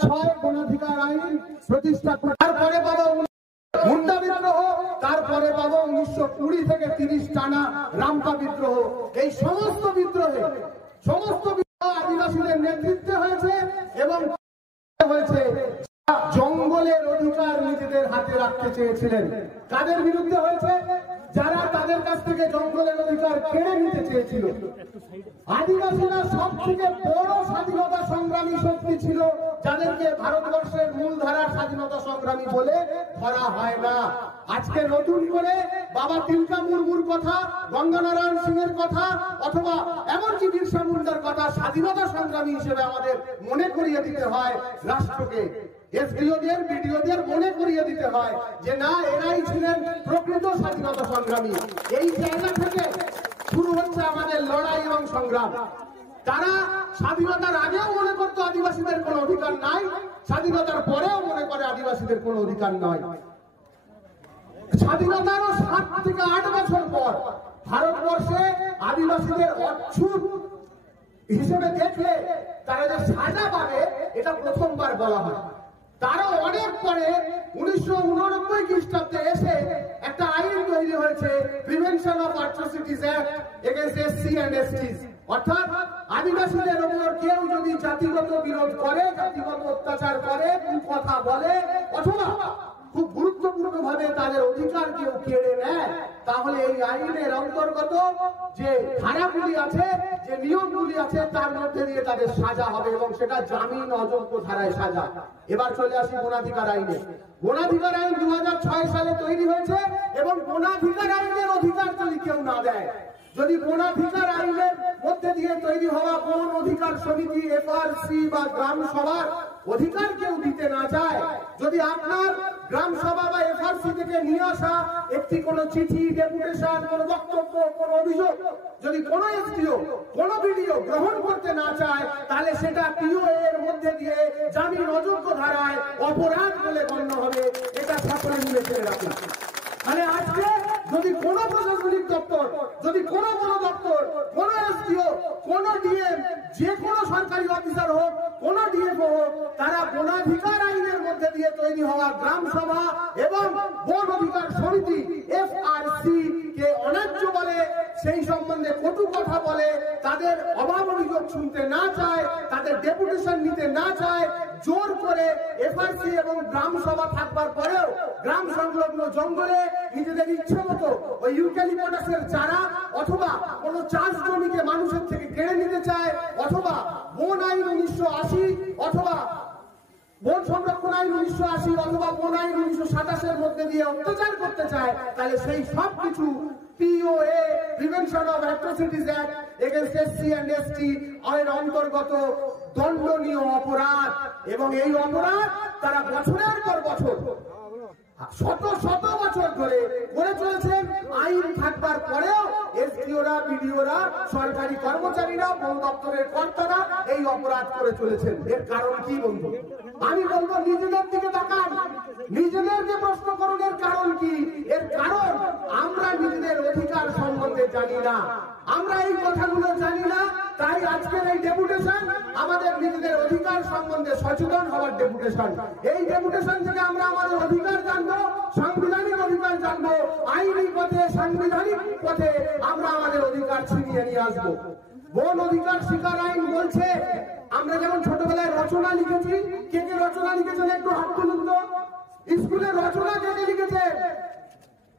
2006 বনাধিকার আইন প্রতিষ্ঠা করে, তারপরে পাবো মুন্ডা বিদ্রোহ, তারপরে পাবো 1920 থেকে 30 টানা রামপা বিদ্রোহ। এই সমস্ত বিদ্রোহ আদিবাসীদের নেতৃত্বে হয়েছে এবং হয়েছে জঙ্গলের অধিকার নিজেদের হাতে রাখতে চেয়েছিলেন। কাদের বিরুদ্ধে হয়েছে? যারা তাদের কাছ থেকে জঙ্গলের অধিকার কেড়ে নিতে চেয়েছিল। আদিবাসীরা সব থেকে বড় স্বাধীনতা সংগ্রামী শক্তি ছিল, যাদেরকে ভারতবর্ষের মূলধারার স্বাধীনতা সংগ্রামী বলে ধরা হয় না। আজকে নতুন করে বাবা তিলকা মুর্মুর কথা, গঙ্গানারায়ণ সিং এর কথা, অথবা এমনকি বিরসা মুন্ডার কথা স্বাধীনতা সংগ্রামী হিসেবে আমাদের মনে করিয়ে দিতে হয়। রাষ্ট্রকে, এসডিওদের, বিডিওদের মনে করিয়ে দিতে হয় যে না, এরাই ছিলেন প্রকৃত স্বাধীনতা সংগ্রামী। এই জায়গা থেকে শুরু হচ্ছে আমাদের লড়াই এবং সংগ্রাম। তারা স্বাধীনতার আগেও মনে করতো আদিবাসীদের কোনো অধিকার নাই, স্বাধীনতার পরেও মনে করে আদিবাসীদের কোনো অধিকার নয়। স্বাধীনতারও 7 থেকে 8 বছর পর ভারতবর্ষে আদিবাসীদের অচ্ছুত হিসেবে দেখলে তারা যে সাজা পাবে, এটা প্রথমবার বলা হয়। তারও অনেক পরে 1989 খ্রিস্টাব্দে এসে একটা আইন তৈরি হয়েছে, prevention of atrocities act against SC and STs. অর্থাৎ আদিবাসীদের উপর কেউ যদি জাতিগত বিরোধ করে, জাতিগত অত্যাচার করে, কথা বলে, অথবা খুব গুরুত্বপূর্ণ ভাবে তাদের অধিকার কেউ কেড়ে নেয়, তাহলে এই আইনের অন্তর্গত যে ধারাগুলি আছে, যে নিয়মগুলি আছে, তার মধ্যে দিয়ে তাদের সাজা হবে এবং সেটা জামিন অযোগ্য ধারায় সাজা। এবার চলে আসি বনাধিকার আইনে। বনাধিকার আইন 2006 সালে তৈরি হয়েছে এবং বনাধিকার আইনের অধিকার যদি কেউ না দেয়, যদি বনাধিকার আইনের মধ্যে দিয়ে তৈরি হওয়া বন অধিকার সমিতি, এফআরসি বা গ্রাম সভার অধিকার কেউ দিতে না চায়, যদি আপনার গ্রাম সভা বা এফআরসি থেকে নিয়ে আসা একটি কোনো চিঠি, ডেপুটেশন, কোনো বক্তব্য, কোনো অভিযোগ যদি কোনো এসডিও, কোনো বিডিও গ্রহণ করতে না চায়, তাহলে সেটা পিওএ এর মধ্যে দিয়ে জামিন অযোগ্য ধারায় অপরাধ বলে গণ্য হবে। এটা সকলে মিলে ফেলে রাখুন। মানে আজকে যদি কোনো প্রশাসনিক দপ্তর, যদি কোনো বড় দপ্তর, কোনো এসডিও, কোনো ডিএম, যে কোনো সরকারি অফিসার হোক, কোনো ডিএফও হোক, তারা বনাধিকার আইনের মধ্যে দিয়ে তৈরি হওয়া গ্রাম সভা এবং বন অধিকার সমিতি এফআরসি কে অন্যায্য বলে, সেই সম্বন্ধে কটু কথা বলে, তাদের অভাব অভিযোগ শুনতে না চায়, তাদের ডেপুটেশন নিতে না চায়, জোর করে এফআরসি এবং গ্রাম সভা থাকবার পরেও গ্রাম সংলগ্ন জঙ্গলে নিজেদের ইচ্ছে মতো ওই ইউক্যালিপটাসের চারা অথবা কোন চাষ জমিকে মানুষের থেকে কেড়ে নিতে চায়, অথবা বন আইন 1980 অথবা বন সংরক্ষণ আইন 1980 অথবা বন আইন 1927 এর মধ্যে দিয়ে অত্যাচার করতে চায়, তাহলে সেই সব কিছু POA, prevention of atrocities act against SC and ST এর অন্তর্গত দণ্ডনীয় অপরাধ। এবং এই অপরাধ তারা বছরের পর বছর, শত শত বছর ধরে করে চলেছেন। আইন থাকবার পরেও এসডিওরা, বিডিওরা, সরকারি কর্মচারীরা, বন দপ্তরের কর্তারা এই অপরাধ করে চলেছেন। এর কারণ কি বন্ধু? আমি বলবো নিজেদের দিকে তাকান, নিজেদেরকে প্রশ্ন করুন এর কারণ কি। এর কারণ আমরা নিজেদের অধিকার সম্বন্ধে জানি না, আমরা এই কথাগুলো জানি না। তাই আজকের এই ডেপুটেশন আমাদের নিজেদের অধিকার সম্বন্ধে সচেতন হওয়ার ডেপুটেশন। এই ডেপুটেশন থেকে আমরা আমাদের অধিকার জানবো, সাংবিধানিক অধিকার জানবো, আইনি পথে, সাংবিধানিক পথে আমরা আমাদের অধিকার ছিনিয়ে নিয়ে আসবো। বন অধিকার শিকার আইন বলছে, আমরা যেমন ছোটবেলায় রচনা লিখেছি, কে কে রচনা লিখেছেন একটু হাত তুলুন তো। স্কুলে রচনা কে কে লিখেছেন?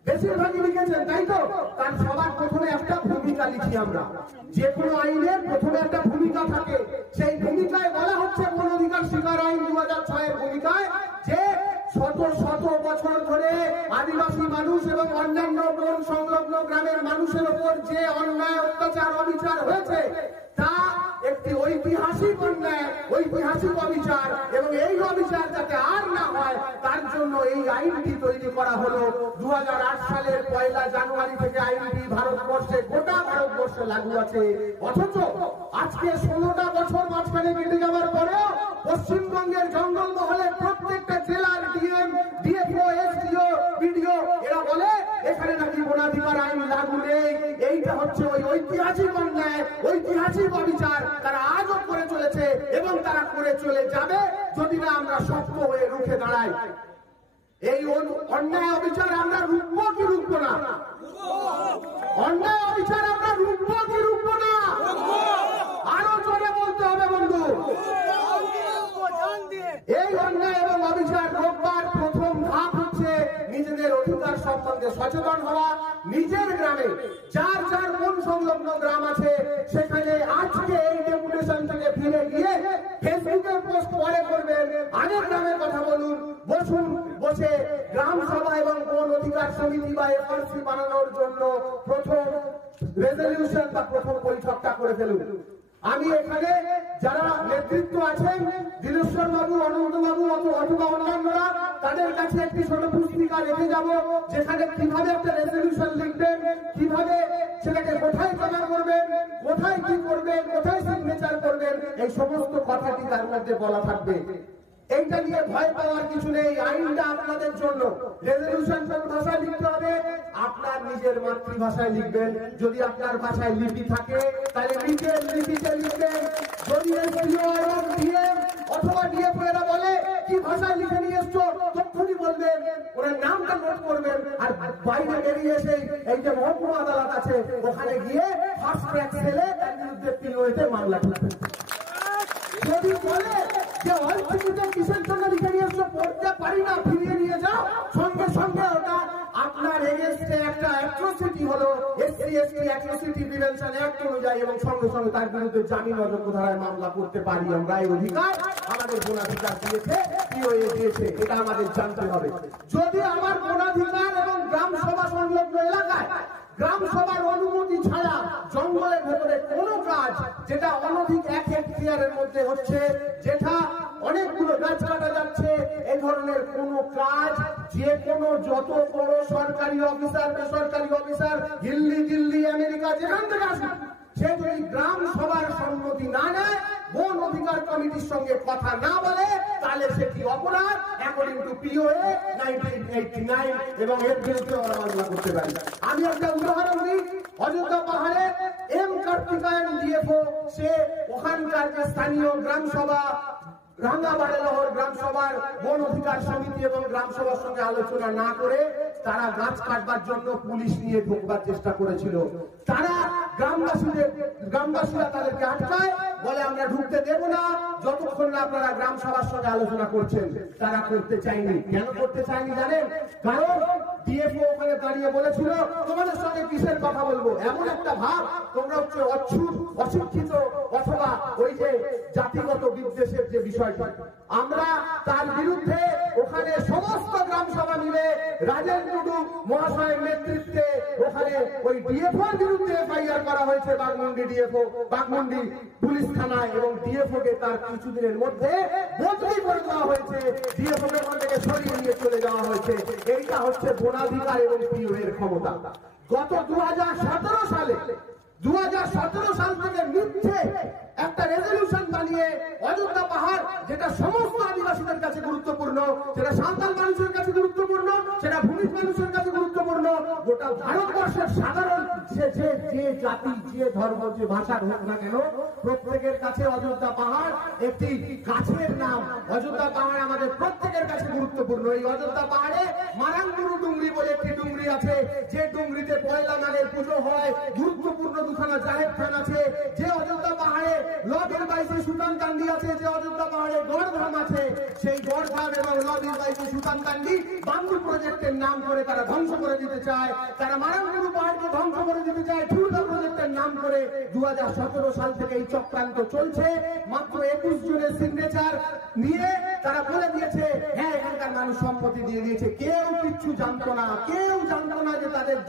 বেশিরভাগই লিখেছেন, তাই তো? তার সবার প্রথমে একটা ভূমিকা লিখি আমরা। যে কোনো আইনের প্রথমে একটা ভূমিকা থাকে, সেই ভূমিকায় বলা হচ্ছে বন অধিকার শিকার আইন 2006 এর ভূমিকায় যে শত শত বছর ধরে আদিবাসী মানুষ এবং অন্যান্য বন সংলগ্ন গ্রামের মানুষের উপর যে অন্যায়, অত্যাচার, অবিচার হয়েছে তা একটি ঐতিহাসিক অন্যায়, ঐতিহাসিক অবিচার, এবং এই অবিচার যাতে আর না হয় তার জন্য এই আইনটি তৈরি করা হলো। 2008 সালের 1 জানুয়ারি থেকে আইনটি ভারতবর্ষে, গোটা ভারতবর্ষে লাগু আছে। অথচ আজকে 16টা বছর মাঝখানে কেটে যাওয়ার পরেও পশ্চিমবঙ্গের জঙ্গল মহলে প্রত্যেকটা জেলার ডিএম, ডিএফও, এসডিও, বিডিও এরা বলে এখানে নাকি বনাধিকার আইন লাগু নেই। এইটা হচ্ছে ওই ঐতিহাসিক অন্যায়, ঐতিহাসিক অবিচার তারা আজও করে চলেছে এবং তারা করে চলে যাবে যদি না আমরা শক্ত হয়ে রুখে দাঁড়াই। এই অন্যায় অবিচার আমরা রুখবো কি রুখবো না? অন্যায় অবিচার আমরা রুখবো কি রুখবো না? আরো জোরে বলতে হবে বন্ধু। এই অন্যায় এবং অবিচার রোববার প্রথম ধাপ হচ্ছে নিজেদের অধিকার সম্বন্ধে সচেতন হওয়া। নিজের গ্রামে যার যার কোন সংলগ্ন গ্রাম আছে সেখানে আজকে এই ডেপুটেশন থেকে ফিরে গিয়ে ফেসবুকে পোস্ট পরে করবেন, আগে গ্রামের কথা বলুন, বসুন, বসে গ্রাম সভা এবং কোন অধিকার সমিতি বা এফআরসি বানানোর জন্য প্রথম রেজলিউশন বা প্রথম বৈঠকটা করে ফেলুন। আমি এখানে যারা নেতৃত্ব আছেন, দিলেশ্বর বাবু, অনন্ত বাবু অথবা অন্যান্যরা, তাদের কাছে একটি ছোট পুস্তিকা রেখে যাব, যেখানে কিভাবে একটা রেজলিউশন লিখবেন, কিভাবে সেটাকে কোথায় জমা করবেন, কোথায় কি করবেন, কোথায় সিগনেচার করবেন, এই সমস্ত কথাটি তার মধ্যে বলা থাকবে। এইটা নিয়ে ভয় পাওয়ার কিছু নেই। আইনটা আপনাদের জন্য। রেজলিউশন কোন ভাষায় লিখতে হবে? আপনার নিজের মাতৃভাষায় লিখবেন। যদি আপনার ভাষায় লিপি থাকে তাহলে নিজের লিপিতে লিখবেন। যদি এসডিও এবং ডিএম অথবা ডিএফ এরা বলে কি ভাষায় লিখে নিয়ে এসছো, তখনই বলবেন, ওরা নামটা নোট করবেন, আর বাইরে বেরিয়ে এসে এই যে মহকুমা আদালত আছে ওখানে গিয়ে ফার্স্ট ট্র্যাক সেলে তার বিরুদ্ধে পিওতে মামলা করবেন। যদি বলে যে অল্পীতে কিসের জন্য লিখে নিয়ে এসছো, পড়তে পারি না, ফিরিয়ে নিয়ে যাও, সঙ্গে সঙ্গে ওটা আপনার এগেইনস্টে একটা অ্যাট্রসিটি হলো SC ST atrocity prevention act অনুযায়ী, এবং সঙ্গে সঙ্গে তার বিরুদ্ধে জামিন অযোগ্য ধারায় মামলা করতে পারি আমরা। এই অধিকার আমাদের বনাধিকার দিয়েছে, পিওএ দিয়েছে, এটা আমাদের জানতে হবে। যদি আমার বনাধিকার এবং গ্রাম সভা সংলগ্ন এলাকায় গ্রাম সভার অনুমতি ছাড়া জঙ্গলের ভেতরে কোনো কাজ যেটা অনধিক 1 হেক্টয়ারের মধ্যে হচ্ছে, যেটা অনেকগুলো গাছ কাটা যাচ্ছে, এই ধরনের কোনো কাজ যে কোনো যত বড় সরকারি অফিসার, বেসরকারি অফিসার, দিল্লি আমেরিকা যেখান থেকে আসুন, সে যদি গ্রাম সভার সম্মতি না নেয়, বন অধিকার কমিটির সঙ্গে কথা না বলে, তাহলে সেটি অপরাধ অ্যাকর্ডিং টু পিওএ 1989, এবং এর বিরুদ্ধে আমরা মামলা করতে পারি। আমি একটা উদাহরণ দিই। অযোধ্যা পাহাড়ে এম কার্তিকায়ন ডিএফও, সে ওখানকার যে স্থানীয় গ্রাম সভা রাঙ্গাবাড়েলহর গ্রাম সভার বন অধিকার সমিতি এবং গ্রাম সভার সঙ্গে আলোচনা না করে তারা গাছ কাটবার জন্য পুলিশ নিয়ে ঢোকবার চেষ্টা করেছিল। তারা গ্রামবাসীরা তাদেরকে আটকায়, বলে আমরা ঢুকতে দেব না যতক্ষণ না আপনারা গ্রাম সভার সঙ্গে আলোচনা করছেন। তারা করতে চায়নি। কেন করতে চায়নি জানেন? কারণ ডিএফও ওখানে দাঁড়িয়ে বলেছিল, তোমাদের সঙ্গে কিসের কথা বলবো, এমন একটা ভাব, তোমরা হচ্ছে অচ্ছুত, অশিক্ষিত, অথবা ওই যে জাতিগত বিদ্বেষের যে বিষয়টা। আমরা তার বিরুদ্ধে ওখানে সমস্ত গ্রাম সভা মিলে রাজেন টুডু মহাশয়ের নেতৃত্বে ওখানে ওই ডিএফওর বিরুদ্ধে এফআইআর করা হয়েছে বাগমুন্ডি ডিএফও, বাগমুন্ডি পুলিশ থানায়, এবং ডিএফও কে তার কিছুদিনের মধ্যে বদলি করে দেওয়া হয়েছে, ডিএফও কে ওখান থেকে সরিয়ে নিয়ে চলে যাওয়া হয়েছে। এইটা হচ্ছে বনাধিকার এবং পিওএর ক্ষমতা। গত 2017 সাল থেকে মিথ্যে একটা রেজলিউশন বানিয়ে অযোধ্যা পাহাড়, যেটা সমস্ত আদিবাসীদের কাছে গুরুত্বপূর্ণ, সেটা সাঁওতাল মানুষের কাছে গুরুত্বপূর্ণ, সেটা ভূমিজ মানুষের কাছে গুরুত্বপূর্ণ, গোটা ভারতবর্ষের সাধারণ যে জাতি, যে ধর্ম, যে ভাষার হোক না কেন, প্রত্যেকের কাছে অযোধ্যা পাহাড় একটি গাছের নাম। অযোধ্যা পাহাড় আমাদের প্রত্যেকের কাছে গুরুত্বপূর্ণ। এই অযোধ্যা পাহাড়ে মারাঙ্গুরু ডুংরি বলে একটি ডুংরি আছে, যে ডুংরিতে পয়লা নাগের পুজো হয়, গুরুত্বপূর্ণ দুখানা জাহের খান আছে, যে অযোধ্যা পাহাড়ে লবির বাইশে সুতান কান্ডি আছে, যে অযোধ্যা পাহাড়ে গড়ধাম আছে, সেই গড়ধাম এবং লবির বাইশে সুতান কান্ডি বাম্বু প্রজেক্টের নাম করে তারা ধ্বংস করে দিতে চায়। তারা মারাঙ্গুরু পাহাড়কে ধ্বংস করে দিতে চায় ঠুরদা প্রজেক্টের নাম করে। 2017 সাল থেকে এই চক্রান্ত চলছে। মাত্র 21 জনের সিগনেচার নিয়ে তারা বলে দিয়েছে, হ্যাঁ এখানকার মানুষ সম্মতি দিয়ে দিয়েছে। কেউ কিচ্ছু জানতো না, যে তাদের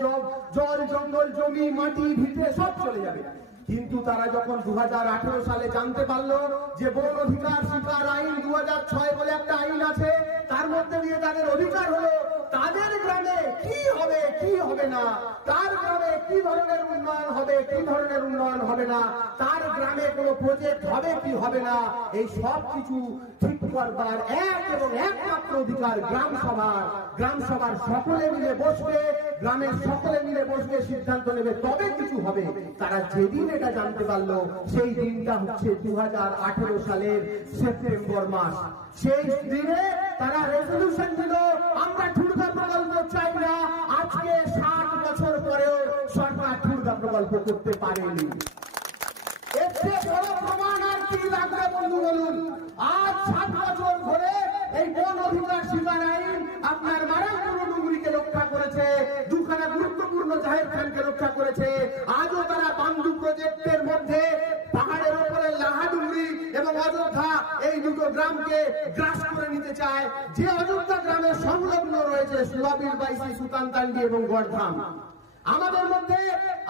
জল, জঙ্গল, জমি, মাটি, ভিটে সব চলে যাবে। কিন্তু তারা যখন 2018 সালে জানতে পারলো যে বন অধিকার শিকার আইন 2006 বলে একটা আইন আছে, তার মধ্যে দিয়ে তাদের অধিকার হলো তাদের গ্রামে কি হবে কি হবে না, তার গ্রামে কি ধরনের উন্নয়ন হবে কি ধরনের উন্নয়ন হবে না, তার গ্রামে কোনো প্রজেক্ট হবে কি হবে না, এই সব কিছু ঠিক করবার এক এবং একমাত্র অধিকার গ্রাম সভার। গ্রাম সভার সকলে মিলে বসবে, গ্রামের সকলে মিলে বসবে, সিদ্ধান্ত নেবে, তবে কিছু হবে। তারা যেদিন এটা জানতে পারলো সেই দিনটা হচ্ছে 2018 সালের সেপ্টেম্বর মাস। সেই দিনে তারা রেজলিউশন দিল, আমরা ঠুরগা প্রকল্প চাই না। আজকে 60 বছর পরেও সরকার ঠুরগা প্রকল্প করতে পারেনি। এর চেয়ে বড় প্রমাণ আর কি লাগবে বন্ধু বলুন? আজ 7 বছর ধরে এই বন অধিকার শিকার আইন আপনার মারাঙ্গুরু ডুংরিকে রক্ষা করেছে, দুখানা গুরুত্বপূর্ণ জাহের খানকে রক্ষা করেছে। আজও তারা বান্দু প্রজেক্টের মধ্যে পাহাড়ের উপরে লাহাডুংরি এবং অযোধ্যা এই দুটো গ্রামকে গ্রাস করে নিতে চায়, যে অযোধ্যা গ্রামের সংলগ্ন রয়েছে সুলাবিল বাইসি, সুতানতান্ডি এবং গড়ধাম। আমাদের মধ্যে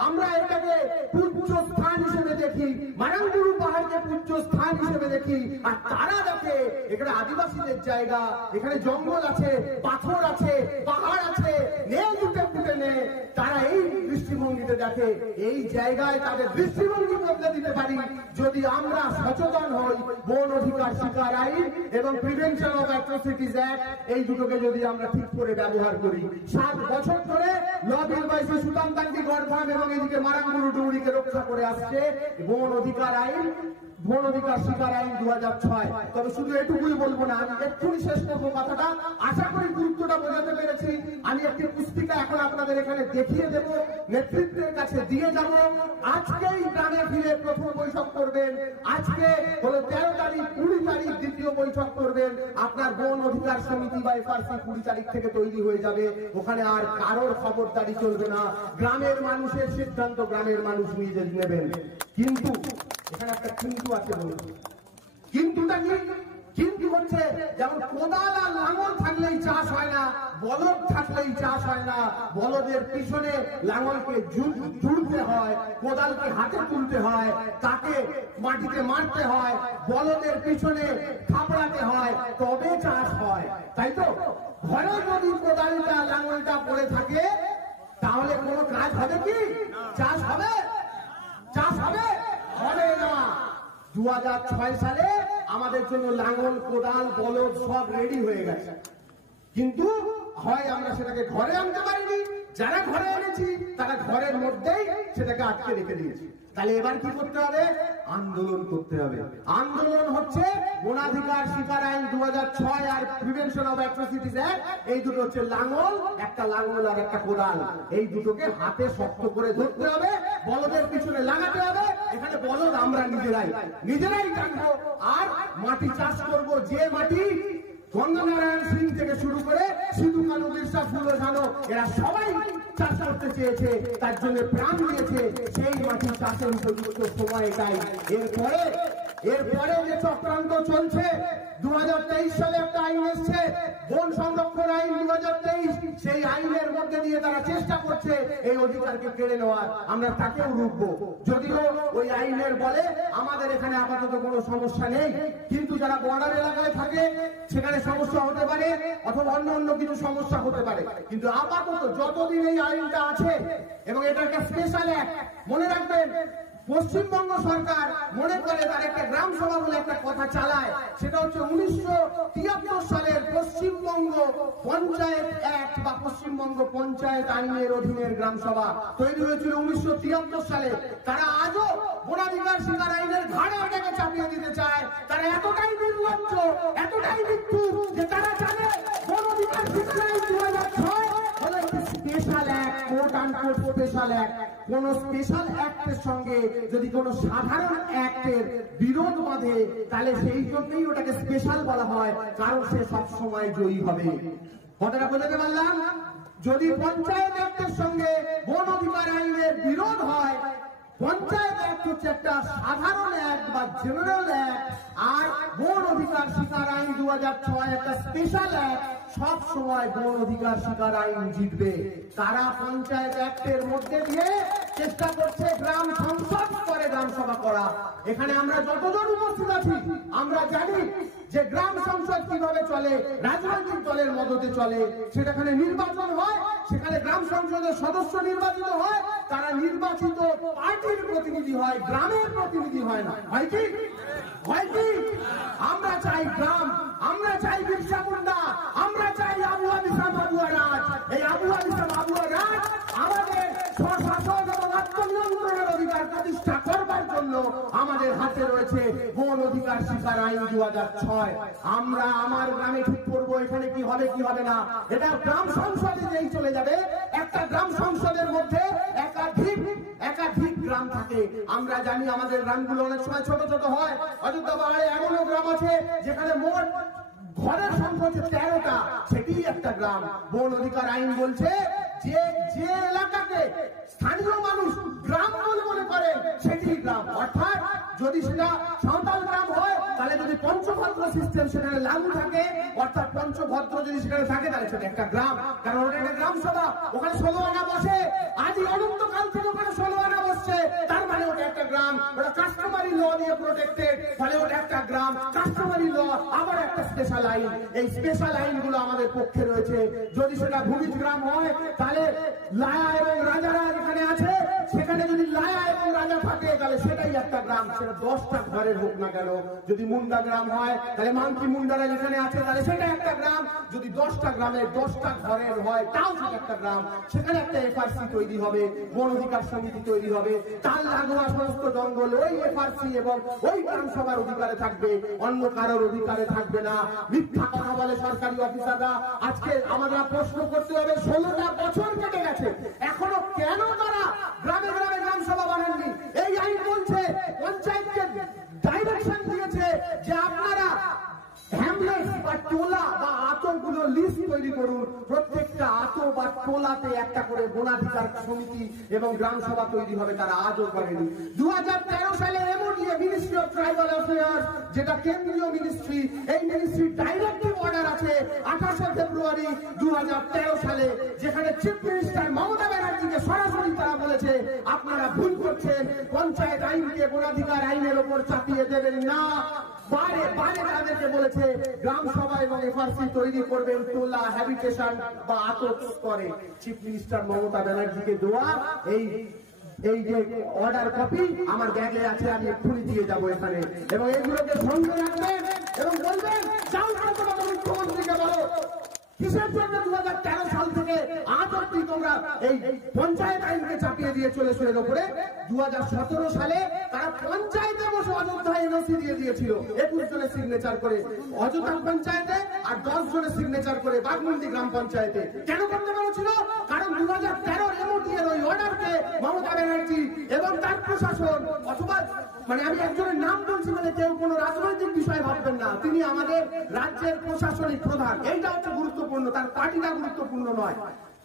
আমরা এটাকে পূজ্য স্থান হিসেবে দেখি, মারাঙ্গুরু পাহাড়কে পূজ্য স্থান হিসেবে দেখি, আর তারা দেখে এখানে আদিবাসীদের জায়গা, এখানে জঙ্গল আছে, পাথর আছে, পাহাড় আছে, নেই দুটে ফুটে নেই। তারা এই দৃষ্টিভঙ্গিতে দেখে। এই জায়গায় তাদের দৃষ্টিভঙ্গি বদলে দিতে পারি যদি আমরা সচেতন হই। বন অধিকার শিকার আইন এবং প্রিভেনশন অফ অ্যাট্রোসিটিজ অ্যাক্ট, এই দুটোকে যদি আমরা ঠিক করে ব্যবহার করি। 7 বছর ধরে লবিল বাইসি, সুতানতান্ডি, গড়ধাম এবং এদিকে মারাঙ্গুরু ডুংরিকে রক্ষা করে আসছে বন অধিকার আইন, বন অধিকার শিকার আইন 2006। তবে শুধু এটুকুই বলবো না, আমি এক্ষুনি শেষ করবো কথাটা। আশা করি গুরুত্বটা বোঝাতে পেরেছি। আমি একটি পুস্তিকা এখন আপনাদের এখানে দেখিয়ে দেব, নেতৃত্বের কাছে দিয়ে যাব। আজকেই গ্রামে ফিরে প্রথম বৈঠক করবেন, আজকে হলো 13 তারিখ, 20 তারিখ দ্বিতীয় বৈঠক করবেন। আপনার বন অধিকার সমিতি বা এফআরসি 20 তারিখ থেকে তৈরি হয়ে যাবে। ওখানে আর কারোর খবরদারি চলবে না, গ্রামের মানুষের সিদ্ধান্ত গ্রামের মানুষ নিজে নেবেন। কিন্তু এখানে একটা কিন্তু আছে বলুন, কিন্তুটা কি? কিন্তু হচ্ছে যেমন কোদাল আর লাঙল থাকলেই চাষ হয় না, বলদ থাকলেই চাষ হয় না। বলদের পিছনে লাঙলকে জুড়তে হয়, কোদালকে হাতে তুলতে হয়, তাকে মাটিতে মারতে হয়, বলদের পিছনে থাপড়াতে হয়, তবে চাষ হয়, তাই তো? ঘরে যদি কোদালটা লাঙলটা পড়ে থাকে তাহলে কোনো কাজ হবে কি? চাষ হবে? চাষ হবে? হবে না। 2006 সালে আমাদের জন্য লাঙল, কোদাল, বলদ সব রেডি হয়ে গেছে, কিন্তু হয় আমরা সেটাকে ঘরে আনতে পারিনি, যারা ঘরে এনেছি তারা ঘরের মধ্যেই সেটাকে আটকে রেখে দিয়েছি। তাহলে এবার কি করতে হবে? আন্দোলন করতে হবে। আন্দোলন হচ্ছে বনাধিকার শিকার আইন 2006 আর প্রিভেনশন অফ অ্যাট্রোসিটিজ অ্যাক্ট, এই দুটো হচ্ছে লাঙল, একটা লাঙল আর একটা কোদাল, এই দুটোকে হাতে শক্ত করে ধরতে হবে, বলদের পিছনে লাগাতে হবে। এখানে বলদ আমরা নিজেরাই টানবো আর মাটি চাষ করব, যে মাটি গঙ্গানারায়ণ সিং থেকে শুরু করে সিধু কানু, বিরসা ফুলো ঝানো, এরা সবাই চাষ করতে চেয়েছে, তার জন্য প্রাণ দিয়েছে। সেই মাটি চাষের উপযুক্ত সময় এটাই। এরপরে যে চক্রান্ত চলছে, 2023 সালে একটা আইন এসছে, বন সংরক্ষণ আইন 2023, সেই আইনের মধ্যে দিয়ে তারা চেষ্টা করছে এই অধিকারকে কেড়ে নেওয়ার। আমরা তাকেও রুখবো। যদিও ওই আইনের বলে আমাদের এখানে আপাতত কোনো সমস্যা নেই, কিন্তু যারা বর্ডার এলাকায় থাকে সেখানে সমস্যা হতে পারে, অথবা অন্য কিছু সমস্যা হতে পারে। কিন্তু আপাতত যতদিন এই আইনটা আছে, এবং এটা একটা স্পেশাল অ্যাক্ট, মনে রাখবেন, পশ্চিমবঙ্গ সরকার মনে করে তার একটা গ্রাম সভা বলে একটা কথা চালায়, সেটা হচ্ছে 1973 সালের পশ্চিমবঙ্গ পঞ্চায়েত অ্যাক্ট বা পশ্চিমবঙ্গ পঞ্চায়েত আইনের অধীনের গ্রাম সভা তৈরি হয়েছিল 1973 সালে। তারা আজও বনাধিকার শিকার আইনের ঘাড়ে এটাকে চাপিয়ে দিতে চায়। তারা এতটাই নির্লজ্জ, এতটাই মিথ্যুক যে তারা জানে বনাধিকার শিকার আইন 2006 হলো একটি special act, court and court special act. কোন স্পেশাল অ্যাক্টের সঙ্গে যদি কোন সাধারণ অ্যাক্টের বিরোধ বাঁধে, তাহলে সেই জন্যই ওটাকে স্পেশাল বলা হয়, কারণ সে সবসময় জয়ী হবে। কথাটা বলতে পারলাম? যদি পঞ্চায়েত অ্যাক্টের সঙ্গে বন অধিকার আইনের বিরোধ হয়, পঞ্চায়েত অ্যাক্ট হচ্ছে একটা সাধারণ অ্যাক্ট বা জেনারেল অ্যাক্ট, আর বন অধিকার শিকার আইন 2006 একটা স্পেশাল অ্যাক্ট, সব সময় বন অধিকার শিকার আইন জিতবে। তারা পঞ্চায়েত অ্যাক্টের মধ্যে দিয়ে চেষ্টা করছে গ্রাম সংসদ করে গ্রাম সভা করা। এখানে আমরা যতজন উপস্থিত আছি আমরা জানি যে গ্রাম সংসদ কিভাবে চলে, রাজনৈতিক দলের মদতে চলে। সেখানে নির্বাচন হয়, সেখানে গ্রাম সংসদের সদস্য নির্বাচিত হয়, তারা নির্বাচিত পার্টির প্রতিনিধি হয়, গ্রামের প্রতিনিধি হয় না। হয় কি? হয় কি? আমরা চাই গ্রাম, আমরা চাই বিরসা মুন্ডা, আমরা চাই আবু আবিসাম আবুয়া রাজ। এই আবু আবিসাম আবুয়া রাজ আমাদের স্বশাসন এবং আত্মনিয়ন্ত্রণের অধিকার প্রতিষ্ঠা করবার জন্য আমাদের হাতে রয়েছে বন অধিকার শিকার আইন 2006। আমরা আমার গ্রামে ঠিক করবো এখানে কি হবে কি হবে না, এটা গ্রাম সংসদে যেই চলে যাবে। একটা গ্রাম সংসদের মধ্যে একাধিক গ্রাম থাকে। আমরা জানি আমাদের গ্রামগুলো অনেক সময় ছোট ছোট হয়। অযোধ্যা পাহাড়ে এমনও গ্রাম আছে যেখানে মোট ঘরের সংখ্যা হচ্ছে 13টা, সেটি একটা গ্রাম। বন অধিকার আইন বলছে যে যে এলাকাকে স্থানীয় মানুষ গ্রাম বলে মনে করে সেটি গ্রাম। অর্থাৎ যদি সেটা সাঁওতাল গ্রাম হয় তাহলে যদি পঞ্চভদ্র সিস্টেম সেখানে লাগু থাকে, অর্থাৎ পঞ্চভদ্র যদি সেখানে থাকে তাহলে সেটা একটা গ্রাম, কারণ ওটা একটা গ্রাম সভা। ওখানে 16 আনা বসে, আজই অনন্তকাল থেকে ওখানে 16 আনা বসছে, তার মানে ওটা একটা গ্রাম। ওটা কাস্টমারি ল দিয়ে প্রোটেক্টেড, ফলে ওটা একটা গ্রাম। কাস্টমারি ল আবার একটা স্পেশাল আইন। এই স্পেশাল আইনগুলো আমাদের পক্ষে রয়েছে। যদি সেটা ভূমিজ গ্রাম হয় তাহলে লায়া এবং রাজারা যেখানে আছে সেখানে যদি লায়া এবং রাজা থাকে তাহলে সেটাই একটা গ্রাম, সেটা 10টা ঘরের হোক না কেন। যদি মুন্ডা গ্রাম হয় তাহলে মানকি মুন্ডারা যেখানে আছে তাহলে সেটা একটা গ্রাম। যদি 10টা গ্রামের 10টা ঘরের হয় তাও সেটা একটা গ্রাম। সেখানে একটা এফআরসি তৈরি হবে, বন অধিকার সমিতি তৈরি হবে, তার লাগোয়া সমস্ত জঙ্গল ওই এফআরসি এবং ওই গ্রাম সভার অধিকারে থাকবে, অন্য কারোর অধিকারে থাকবে না। মিথ্যা কথা বলে সরকারি অফিসাররা। আজকে আমাদের প্রশ্ন করতে হবে, 16টা বছর কেটে গেছে, এখনো কেন তারা গ্রামে গ্রামে গ্রাম সভা বানাননি? এই আইন বলছে, পঞ্চায়েতকে ডাইরেকশন দিয়েছে যে আপনারা হ্যামলেট বা টোলা বা আতগুলো লিস্ট তৈরি করুন। প্রত্যেকটা আত বা টোলাতে একটা করে বনাধিকার সমিতি এবং গ্রাম সভা তৈরি হবে, তারা আজও করেনি। 2013 সালে এমওডিএ মিনিস্ট্রি অফ ট্রাইবাল অ্যাফেয়ার্স, যেটা কেন্দ্রীয় মিনিস্ট্রি, এই মিনিস্ট্রির ডাইরেক্টিভ অর্ডার আছে 28 ফেব্রুয়ারি 2013 সালে, যেখানে চিফ মিনিস্টার মমতা ব্যানার্জিকে সরাসরি তারা বলেছে আপনারা ভুল করছেন, পঞ্চায়েত আইনকে বনাধিকার আইনের ওপর চাপিয়ে দেবেন না। বাইরে তাদেরকে বলেছে গ্রাম সভা এবং এফআরসি তৈরি করবেন টোলা, হ্যাবিটেশন বা আতক স্তরে। চিফ মিনিস্টার মমতা ব্যানার্জিকে দেওয়া এই যে অর্ডার কপি আমার ব্যাগে আছে, আমি এক্ষুনি দিয়ে যাবো এখানে, এবং এইগুলোকে সঙ্গে রাখবেন এবং বলবেন যাও মুখ্যমন্ত্রীকে বলো কিসের জন্য 2013 সাল থেকে আজ অব্দি তোমরা এই পঞ্চায়েত আইনকে চাপিয়ে দিয়ে চলেছো এর উপরে। 2017 সালে তারা পঞ্চায়েতে বসে অযোধ্যা এনওসি দিয়ে দিয়েছিল 21 জনের সিগনেচার করে অযোধ্যা পঞ্চায়েতে, আর 10 জনের সিগনেচার করে বাগমুন্ডি গ্রাম পঞ্চায়েতে। কেন করতে পেরেছিল? কারণ 2013 এমওডিএর ওই অর্ডারকে মমতা ব্যানার্জি এবং তার প্রশাসন, অথবা মানে আমি একজনের নাম বলছি মানে কেউ কোনো রাজনৈতিক বিষয় ভাববেন না, তিনি আমাদের রাজ্যের প্রশাসনিক প্রধান, এইটা হচ্ছে গুরুত্বপূর্ণ, তার পার্টিটা গুরুত্বপূর্ণ নয়।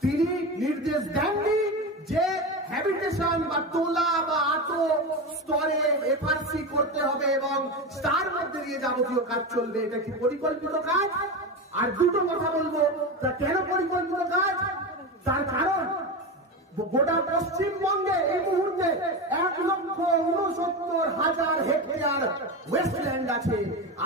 তিনি নির্দেশ দেননি যে হ্যাবিটেশন বা টোলা বা আতো স্তরে এফআরসি করতে হবে এবং তার মধ্যে দিয়ে যাবতীয় কাজ চলবে। এটা কি পরিকল্পিত কাজ? আর দুটো কথা বলবো, তা কেন পরিকল্পিত কাজ? তার কারণ গোটা পশ্চিমবঙ্গে এই মুহূর্তে 1,69,000 হেক্টর ওয়েস্টল্যান্ড আছে,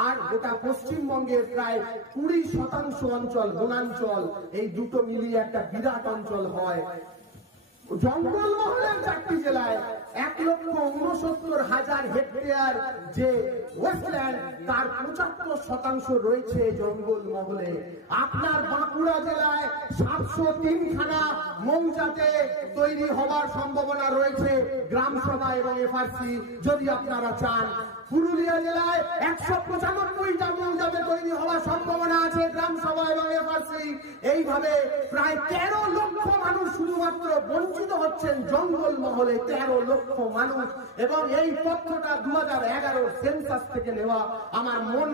আর গোটা পশ্চিমবঙ্গের প্রায় 20% অঞ্চল বনাঞ্চল। এই দুটো মিলিয়ে একটা বিরাট অঞ্চল হয়। জঙ্গলমহলের 4টি জেলায় 1,69,000 হেক্টর যে ওয়েস্টল্যান্ড, তার 75% রয়েছে জঙ্গলমহলে। আপনার বাঁকুড়া জেলায় 703খানা মৌজাতে তৈরি হওয়ার সম্ভাবনা রয়েছে গ্রাম সভা এবং এফআরসি যদি আপনারা চান। পুরুলিয়া জেলায় 195টা মৌজাতে তৈরি হওয়ার সম্ভাবনা আছে গ্রাম সভা এবং এফআরসি। এইভাবে প্রায় 13 লক্ষ মানুষ শুধুমাত্র বঞ্চিত হচ্ছেন জঙ্গলমহলে, 13 লক্ষ মানুষ। এবং এই তথ্যটা 2011 সেন্সাস থেকে নেওয়া। আমার মন